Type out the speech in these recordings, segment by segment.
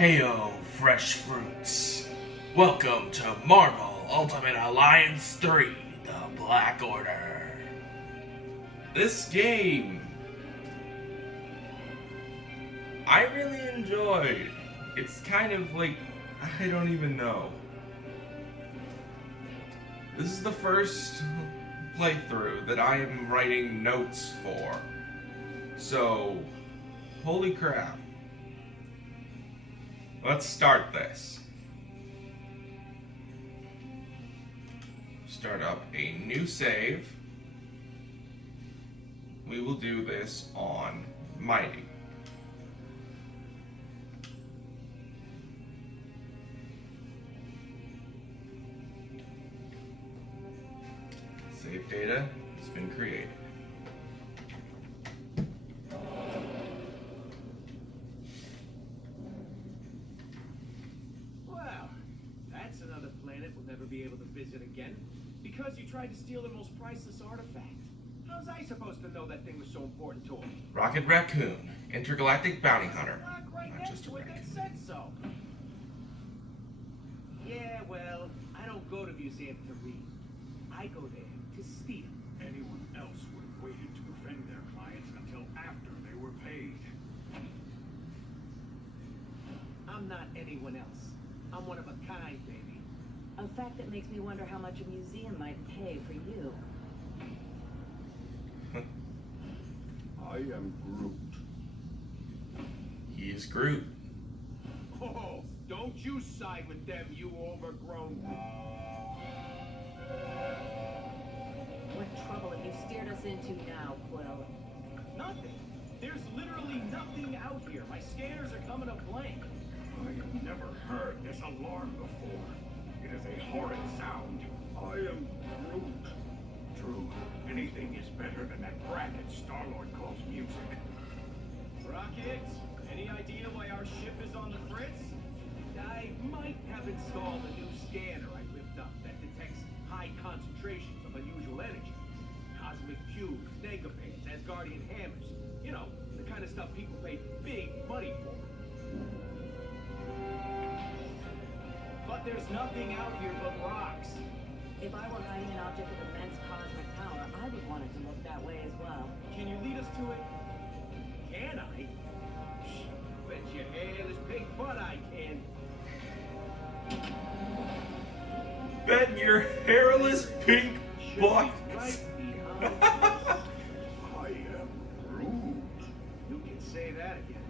Heyo, fresh fruits. Welcome to Marvel Ultimate Alliance 3, The Black Order. This game, I really enjoyed. It's kind of like, I don't even know. This is the first playthrough that I am writing notes for. So, holy crap. Let's start this. Start up a new save. We will do this on Mighty. Save data has been created. Be able to visit again because you tried to steal the most priceless artifact. How's I supposed to know that thing was so important to him? Rocket Raccoon, intergalactic bounty hunter. Right Not just a next to it that said so. Yeah, well, I don't go to museums to read. I go there to steal. Anyone else would have waited to defend their clients until after they were paid. I'm not anyone else. I'm one of a kind, baby. A fact that makes me wonder how much a museum might pay for you. I am Groot. He is Groot. Oh, don't you side with them, you overgrown. What trouble have you steered us into now, Quill? Nothing. There's literally nothing out here. My scanners are coming up blank. I have never heard this alarm before. It is a horrid sound. I am Groot. True, anything is better than that bracket Star-Lord calls music. Rocket, any idea why our ship is on the fritz? I might have installed a new scanner I whipped up that detects high concentrations of unusual energy. Cosmic cubes, negapanes, Asgardian hammers. You know, the kind of stuff people pay big money for. But there's nothing out here but rocks. If I were hiding an object of immense cosmic power, I would want it to look that way as well. Can you lead us to it? Can I? Bet your hairless pink butt I can. Bet your hairless pink butt. Right behind I am Groot. You can say that again.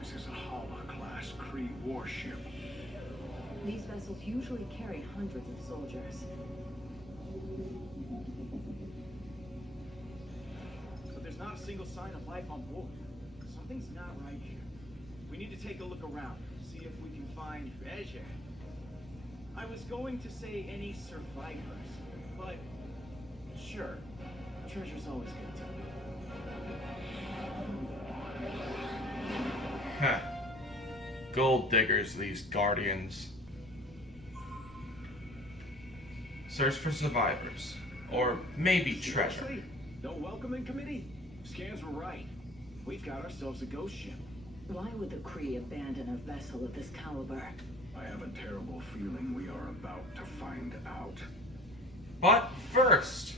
This is a Hala-class Kree warship. These vessels usually carry hundreds of soldiers. But there's not a single sign of life on board. Something's not right here. We need to take a look around, see if we can find treasure. I was going to say any survivors, but sure, treasure's always good to me. Huh. Gold diggers, these guardians. Search for survivors. Or maybe treasure. Seriously? No welcoming committee? Scans were right. We've got ourselves a ghost ship. Why would the Kree abandon a vessel of this caliber? I have a terrible feeling we are about to find out. But first,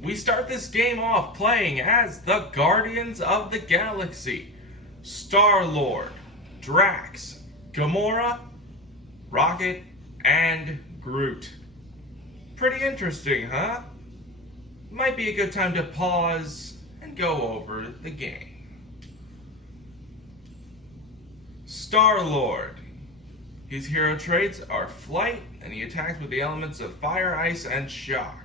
we start this game off playing as the Guardians of the Galaxy. Star-Lord, Drax, Gamora, Rocket, and Groot. Pretty interesting, huh? Might be a good time to pause and go over the game. Star-Lord. His hero traits are flight, and he attacks with the elements of fire, ice, and shock.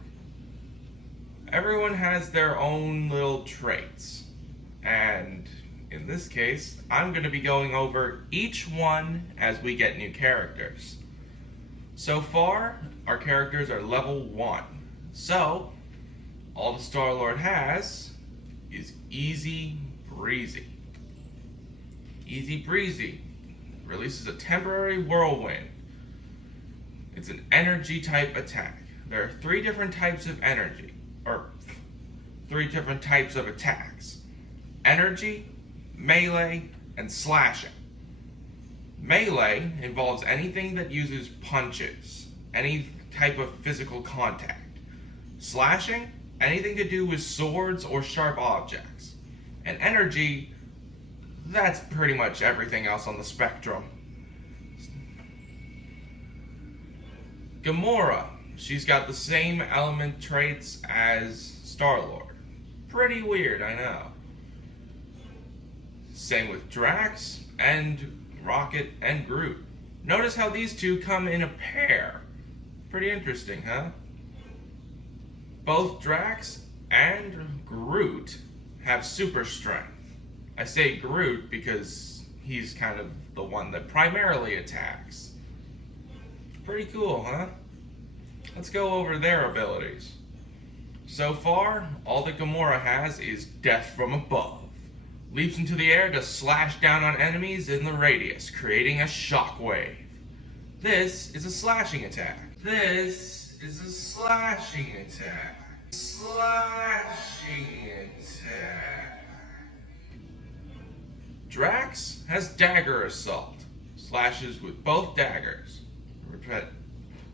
Everyone has their own little traits, and in this case, I'm going to be going over each one as we get new characters. So far, our characters are level 1. So, all the Star-Lord has is Easy Breezy. Easy Breezy releases a temporary whirlwind. It's an energy type attack. There are 3 different types of energy, or 3 different types of attacks. Energy, melee, and slashing. Melee involves anything that uses punches, any type of physical contact. Slashing, anything to do with swords or sharp objects. And energy, that's pretty much everything else on the spectrum. Gamora, she's got the same element traits as Star-Lord. Pretty weird, I know. Same with Drax and Rocket and Groot. Notice how these two come in a pair. Pretty interesting, huh? Both Drax and Groot have super strength. I say Groot because he's kind of the one that primarily attacks. Pretty cool, huh? Let's go over their abilities. So far, all that Gamora has is death from above. Leaps into the air to slash down on enemies in the radius, creating a shockwave. This is a slashing attack. This is a slashing attack. Slashing attack. Drax has dagger assault. Slashes with both daggers.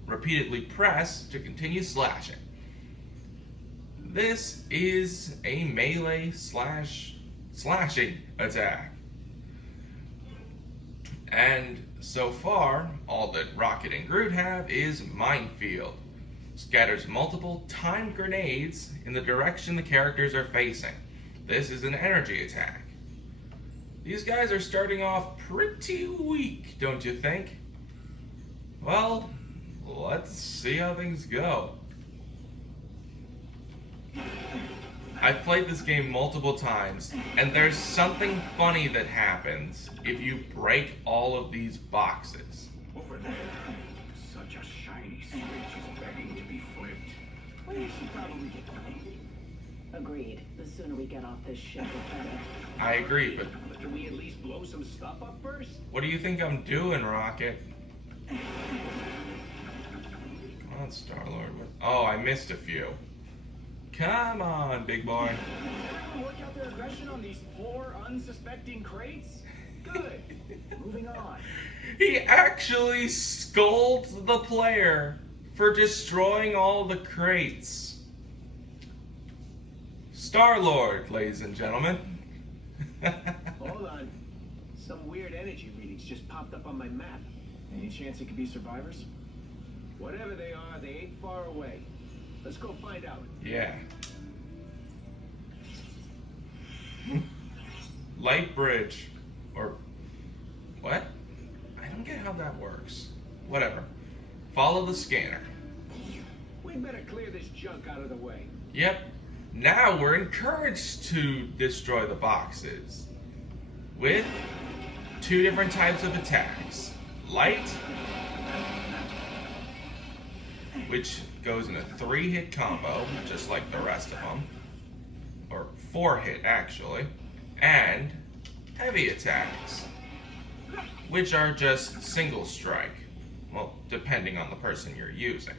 Repeatedly press to continue slashing. This is a melee slashing attack. And so far, all that Rocket and Groot have is Minefield. Scatters multiple timed grenades in the direction the characters are facing. This is an energy attack. These guys are starting off pretty weak, don't you think? Well, let's see how things go. I've played this game multiple times, and there's something funny that happens if you break all of these boxes. Over there, such a shiny switch is begging to be flipped. Well, you should probably get going. Agreed. The sooner we get off this ship, the better. I agree, but But can we at least blow some stuff up first? what do you think I'm doing, Rocket? Come on, Star-Lord. Oh, I missed a few. Come on, big boy. Work out their aggression on these poor, unsuspecting crates? Good. Moving on. He actually scolds the player for destroying all the crates. Star-Lord, ladies and gentlemen. Hold on. Some weird energy readings just popped up on my map. Any chance it could be survivors? Whatever they are, they ain't far away. Let's go find out. Yeah. Light bridge. Or what? I don't get how that works. Whatever. Follow the scanner. We'd better clear this junk out of the way. Yep. Now we're encouraged to destroy the boxes with two different types of attacks. Light, which goes in a 3-hit combo, just like the rest of them. Or 4-hit, actually. And heavy attacks, which are just single strike. Well, depending on the person you're using.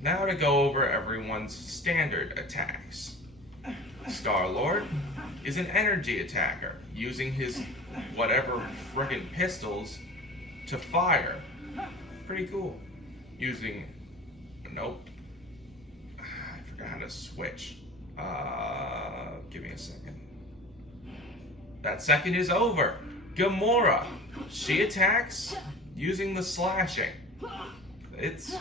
Now to go over everyone's standard attacks. Star-Lord is an energy attacker, using his whatever frickin' pistols to fire. Pretty cool. Using... Nope. I forgot how to switch. Give me a second. That second is over. Gamora. She attacks using the slashing. It's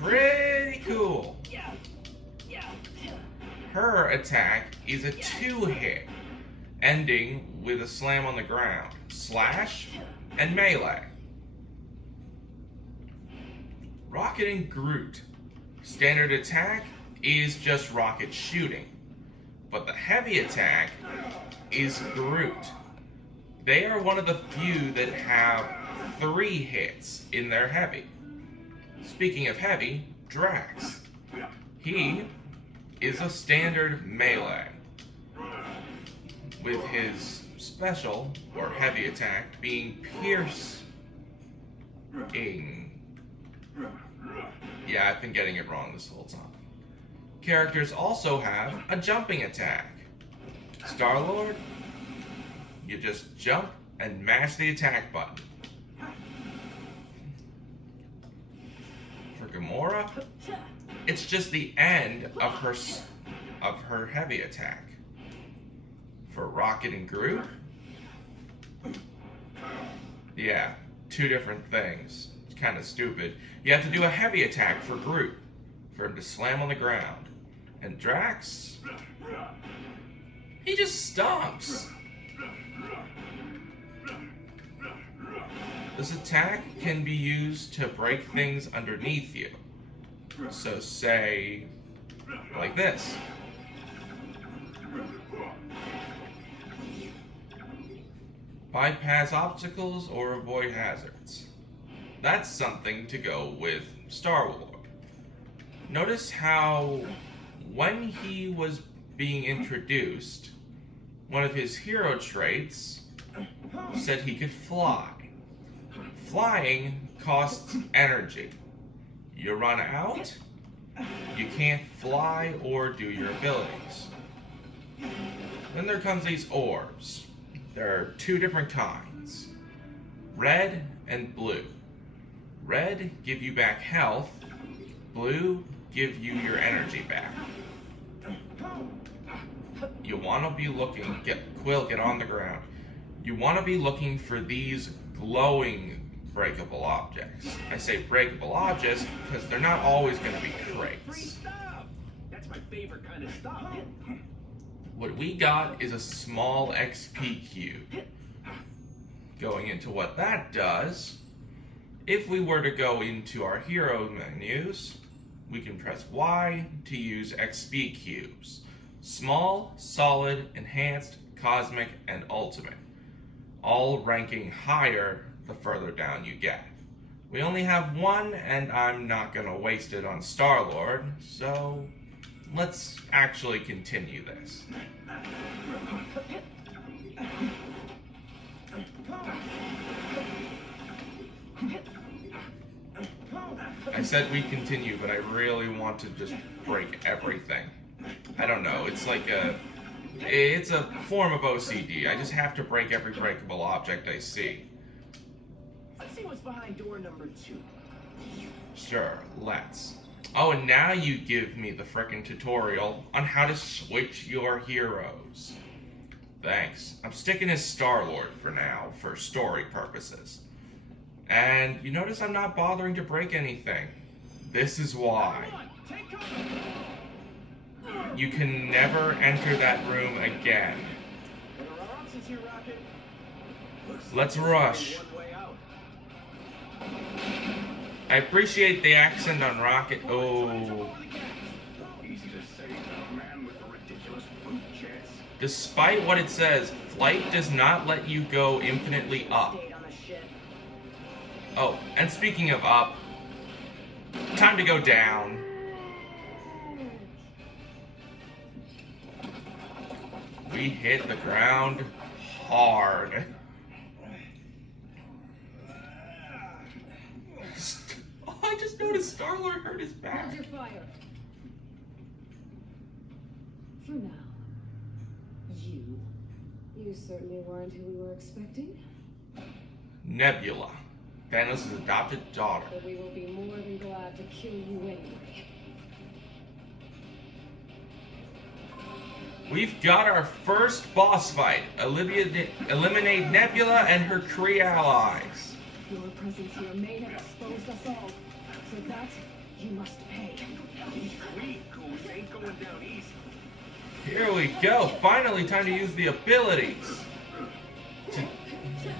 pretty cool. Her attack is a 2-hit, ending with a slam on the ground, slash, and melee. Rocket and Groot. Standard attack is just Rocket shooting, but the heavy attack is Groot. They are one of the few that have 3 hits in their heavy. Speaking of heavy, Drax. He is a standard melee, with his special, or heavy attack, being piercing. Yeah, I've been getting it wrong this whole time. Characters also have a jumping attack. Star-Lord You just jump and mash the attack button. For Gamora, it's just the end of her heavy attack. For Rocket and Groot, yeah, two different things. It's kind of stupid. You have to do a heavy attack for Groot, for him to slam on the ground. And Drax, he just stomps. This attack can be used to break things underneath you. So say, like this. Bypass obstacles or avoid hazards. That's something to go with Star-Lord. Notice how when he was being introduced, one of his hero traits said he could fly. Flying costs energy. You run out, you can't fly or do your abilities. Then there comes these orbs. There are two different kinds, red and blue. Red give you back health, blue give you your energy back. You want to be looking, Quill, get on the ground. You want to be looking for these glowing breakable objects. I say breakable objects because they're not always going to be Free crates. stuff! That's my favorite kind of stuff. What we got is a small XP cube. Going into what that does, if we were to go into our hero menus, we can press Y to use XP cubes. Small, solid, enhanced, cosmic, and ultimate. All ranking higher the further down you get. We only have one, and I'm not going to waste it on Star-Lord, so let's actually continue this. I said we continue, but I really want to just break everything. I don't know, it's a form of OCD. I just have to break every breakable object I see. Let's see what's behind door number 2. Sure, let's. Oh, and now you give me the frickin' tutorial on how to switch your heroes. Thanks. I'm sticking as Star-Lord for now, for story purposes. And you notice I'm not bothering to break anything. This is why. Take cover! You can never enter that room again. What are our options here, Rocket? Let's rush. One way out. I appreciate the accent on Rocket. Oh. Easy to say to a man with a ridiculous boot chest. Despite what it says, flight does not let you go infinitely up. Stayed on the ship. Oh, and speaking of up, time to go down. We hit the ground hard. Oh, I just noticed Star-Lord hurt his back. Hold your fire. For now. You certainly weren't who we were expecting, Nebula, Thanos' adopted daughter. but we will be more than glad to kill you anyway. We've got our first boss fight. Eliminate Nebula and her Kree allies. Your presence here may have exposed us all. For that, you must pay. These Kree goons ain't going down easy. Here we go. Finally, time to use the abilities.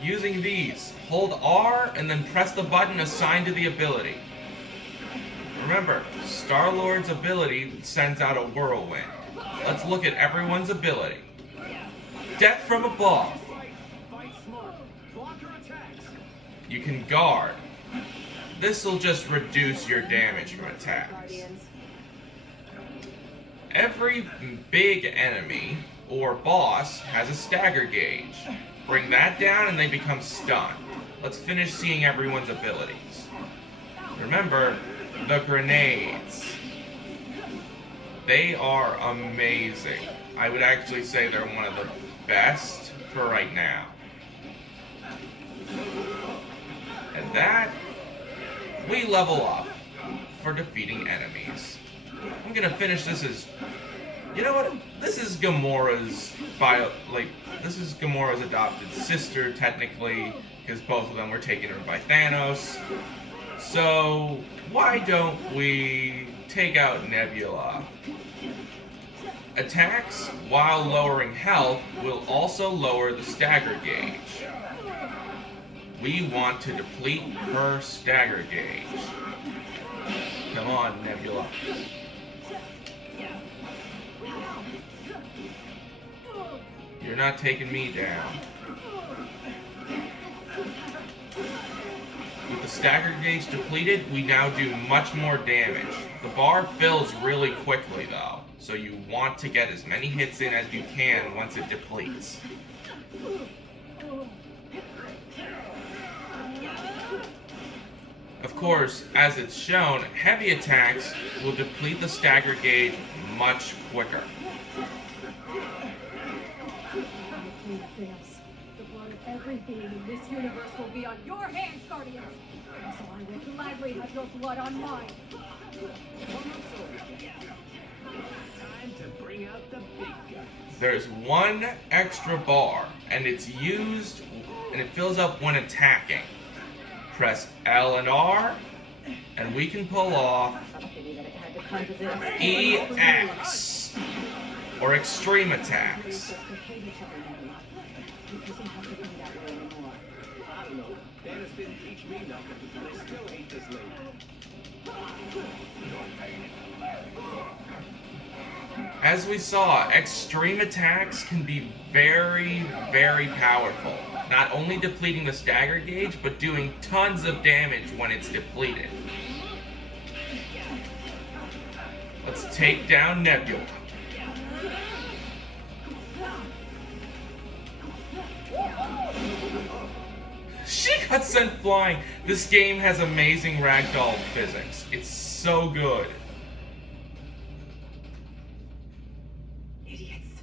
Using these, hold R and then press the button assigned to the ability. Remember, Star-Lord's ability sends out a whirlwind. Let's look at everyone's ability. Death from above. Fight smart. Block her attacks. You can guard. This'll just reduce your damage from attacks. Guardians. Every big enemy or boss has a stagger gauge. Bring that down and they become stunned. Let's finish seeing everyone's abilities. Remember, the grenades. They are amazing. I would actually say they're one of the best for right now. And that, we level up for defeating enemies. I'm gonna finish this as, you know what? This is Gamora's this is Gamora's adopted sister, technically, because both of them were taken over by Thanos. So why don't we take out Nebula? Attacks while lowering health will also lower the stagger gauge. We want to deplete her stagger gauge. Come on, Nebula. You're not taking me down. With the stagger gauge depleted, we now do much more damage. The bar fills really quickly though, so you want to get as many hits in as you can once it depletes. Of course, as it's shown, heavy attacks will deplete the stagger gauge much quicker. The blood of every being in this universe will be on your hands, Guardians. So I will gladly have your blood on mine. Time to bring out the big guns. There's one extra bar, and it's used, and it fills up when attacking. Press L and R, and we can pull off EX, or extreme attacks. I don't know. Dennis didn't teach me nothing, but I still hate this lady. As we saw, extreme attacks can be very, very powerful. Not only depleting the stagger gauge, but doing tons of damage when it's depleted. Let's take down Nebula. She got sent flying. This game has amazing ragdoll physics. It's so good. Idiots.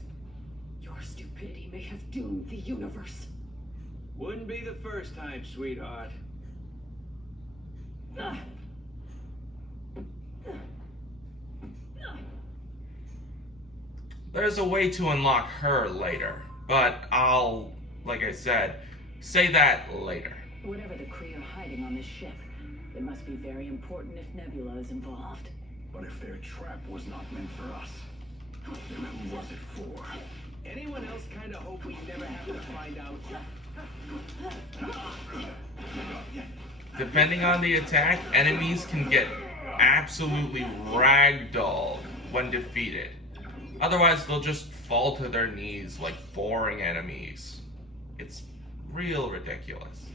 Your stupidity may have doomed the universe. Wouldn't be the first time, sweetheart. There's a way to unlock her later, but I'll, like I said, say that later. Whatever the Kree are hiding on this ship, it must be very important if Nebula is involved. But if their trap was not meant for us, then who was it for? Anyone else kind of hope we never have to find out? Depending on the attack, enemies can get absolutely ragdolled when defeated. Otherwise, they'll just fall to their knees like boring enemies. It's real ridiculous.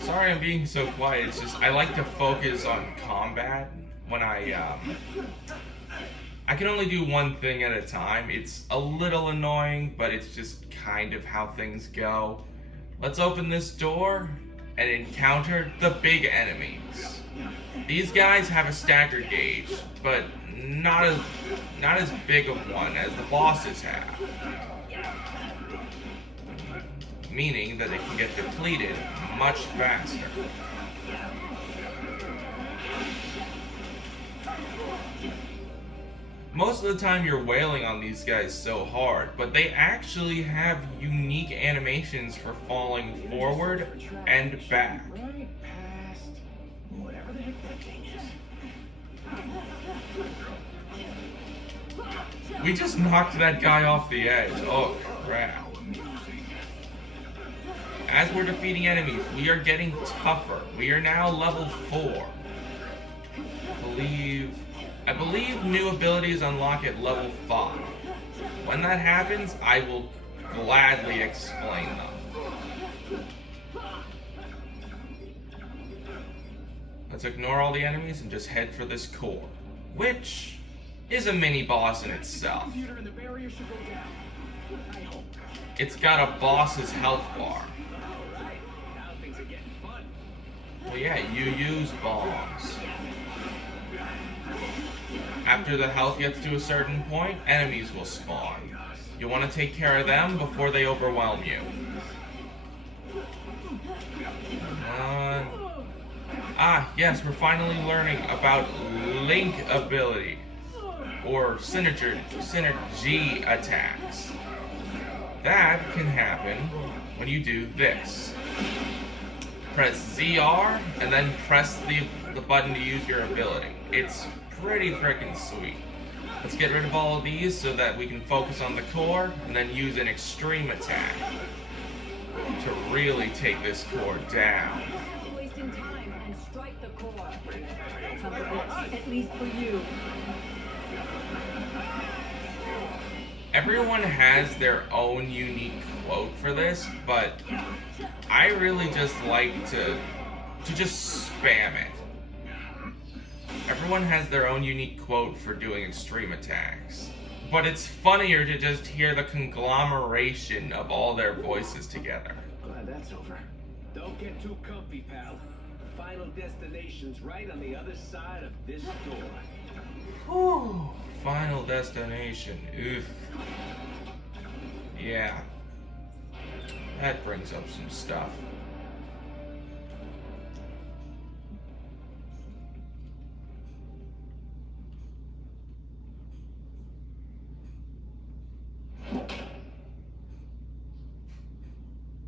Sorry I'm being so quiet, it's just I like to focus on combat when I can only do one thing at a time. It's a little annoying, but it's just kind of how things go. Let's open this door and encounter the big enemies. These guys have a stagger gauge, but not as big of one as the bosses have. Meaning that it can get depleted much faster. Most of the time you're wailing on these guys so hard, but they actually have unique animations for falling forward and back. Right past whatever the heck that thing is. We just knocked that guy off the edge. Oh crap. As we're defeating enemies, we are getting tougher. We are now level 4. I believe new abilities unlock at level 5. When that happens, I will gladly explain them. Let's ignore all the enemies and just head for this core, which is a mini boss in itself. Computer and the barrier should go down. It's got a boss's health bar. Alright, now things are getting fun. Well, yeah, you use bombs. After the health gets to a certain point, enemies will spawn. You want to take care of them before they overwhelm you. Yes, we're finally learning about link ability, or synergy attacks. That can happen when you do this. Press ZR, and then press the button to use your ability. It's pretty freaking sweet. Let's get rid of all of these so that we can focus on the core, and then use an extreme attack to really take this core down. Wasting time and strike the core. Some of it, at least for you. Everyone has their own unique quote for this, but I really just like to just spam it. Everyone has their own unique quote for doing extreme attacks, but it's funnier to just hear the conglomeration of all their voices together. Glad that's over. Don't get too comfy, pal. Final destination's right on the other side of this door. Whew. Final destination. Oof. Yeah. That brings up some stuff.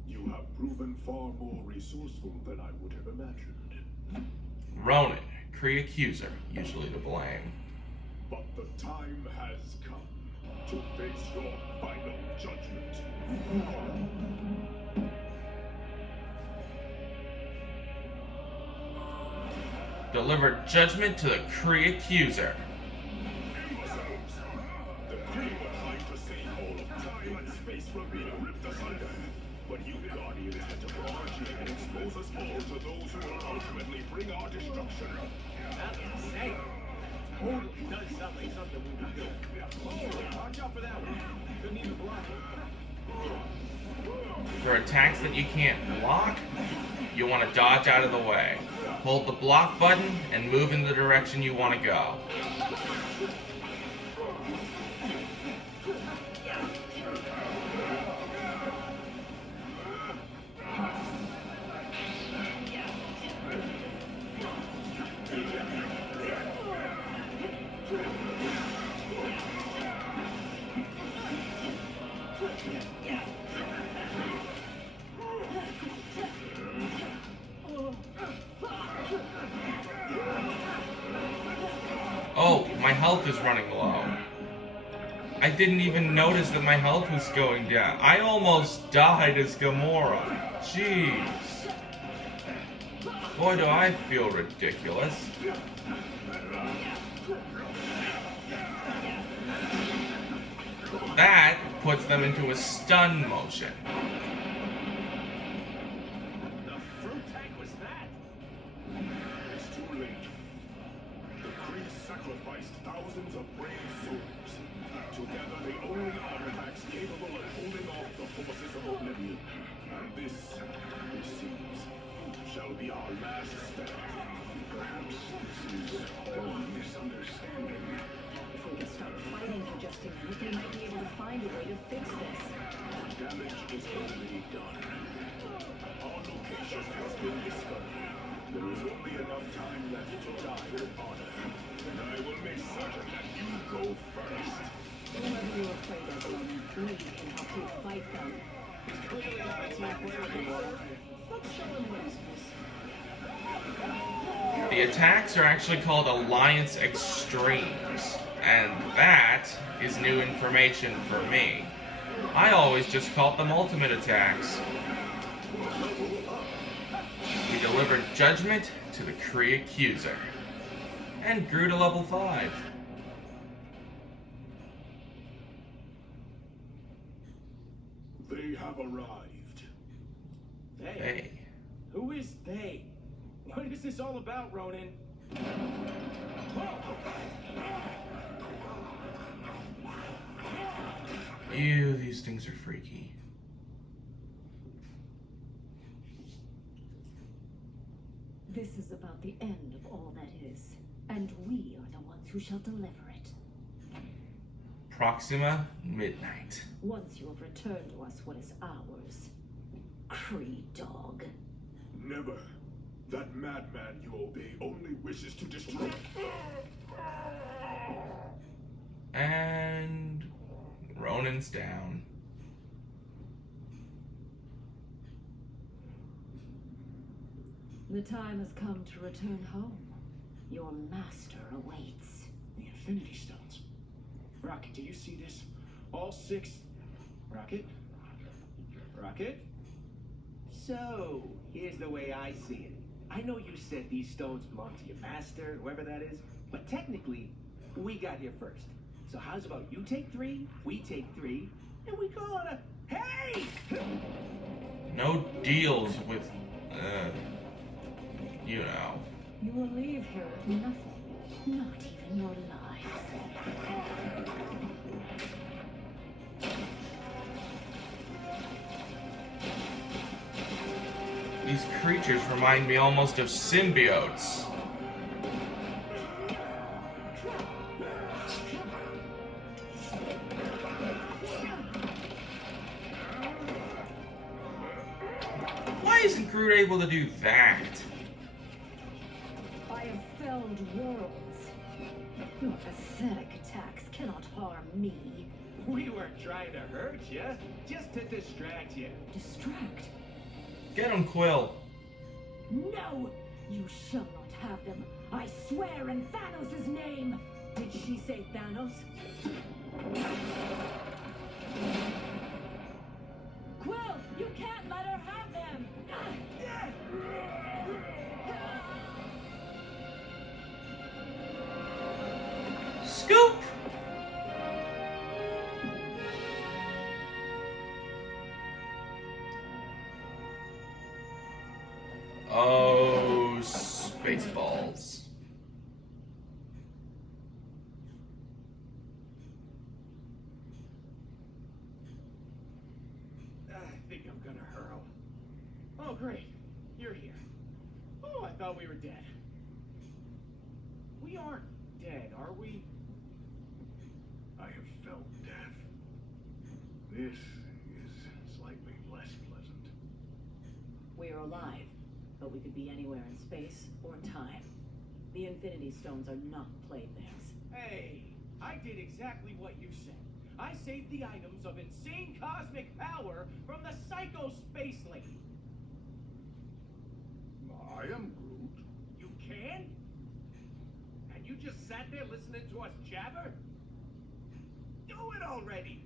You have proven far more resourceful than I would have imagined. Ronan, Kree accuser, usually to blame. But the time has come to face your final judgment. Deliver judgment to the Kree accuser. Imbeciles! The Kree were trying to save all of time and space from being ripped asunder. But you Guardians had to barge in and expose us all to those who will ultimately bring our destruction. That's insane. Totally does sound like something we would do. Oh, watch out for that one. Couldn't even block it. For attacks that you can't block, you want to dodge out of the way. Hold the block button and move in the direction you want to go. Oh, my health is running low. I didn't even notice that my health was going down. I almost died as Gamora. Jeez. Boy, do I feel ridiculous. That puts them into a stun motion. The fruit tank was that? It's too late. The Kree sacrificed thousands of brave souls. Together, the only artifacts capable of holding off the forces of oblivion. And this, it seems, shall be our last stand. Perhaps this is all a misunderstanding. If we could stop fighting for just a minute, they might be able to find a way to fix this. Damage is already done. Our location has been discovered. There is only enough time left to die with honor. And I will make certain that you go first. Whoever you're afraid of, Ronan, we can help you fight them. Clearly not a team player anymore. Let's show him what he's missing. The attacks are actually called Alliance Extremes, and that is new information for me. I always just called them Ultimate Attacks. We delivered judgment to the Kree accuser, and grew to level 5. They have arrived. Hey. Who is they? What is this all about, Ronan? Ew, these things are freaky. This is about the end of all that is, and we are the ones who shall deliver it. Proxima Midnight. Once you have returned to us what is ours. Creed dog. Never. That madman you obey only wishes to destroy. And Ronan's down. The time has come to return home. Your master awaits. The Infinity Stones. Rocket, do you see this? All 6. Rocket? Rocket? So, here's the way I see it. I know you said these stones belong to your master, whoever that is, but technically, we got here first. So how's about you take 3, we take 3, and we call it a hey! No deals with, you know. You will leave here with nothing. Not even your lives. These creatures remind me almost of symbiotes. Why isn't Groot able to do that? I have felled worlds. Your pathetic attacks cannot harm me. We weren't trying to hurt you, just to distract you. Distract? Get him, Quill. No! You shall not have them. I swear in Thanos' name! Did she say Thanos? Quill, you can't let her have them! Scoop! Oh, Spaceballs. I think I'm gonna hurl. Oh, great. You're here. Oh, I thought we were dead. We aren't dead, are we? I have felt death. This is slightly less pleasant. We're alive, but we could be anywhere in space or time. The Infinity Stones are not playthings. Hey, I did exactly what you said. I saved the items of insane cosmic power from the Psycho Space Lady. I am Groot. You can? And you just sat there listening to us jabber? Do it already!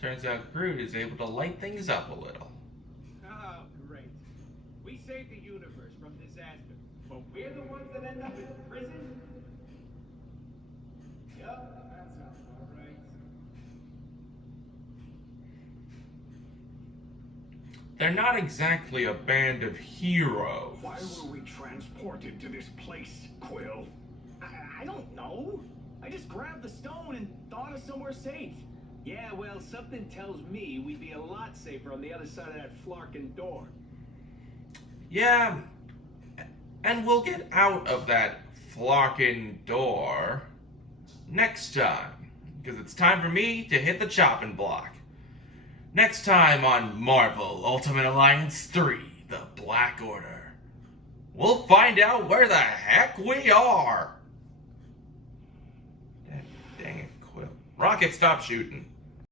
Turns out Groot is able to light things up a little. Oh, great. We saved the universe from disaster, but we're the ones that end up in prison? Yup, that sounds about right. They're not exactly a band of heroes. Why were we transported to this place, Quill? I don't know. I just grabbed the stone and thought of somewhere safe. Yeah, well, something tells me we'd be a lot safer on the other side of that flarkin' door. Yeah, and we'll get out of that flocking door next time, because it's time for me to hit the chopping block. Next time on Marvel Ultimate Alliance 3, The Black Order. We'll find out where the heck we are. Dang it, Quill. Rocket, stop shooting.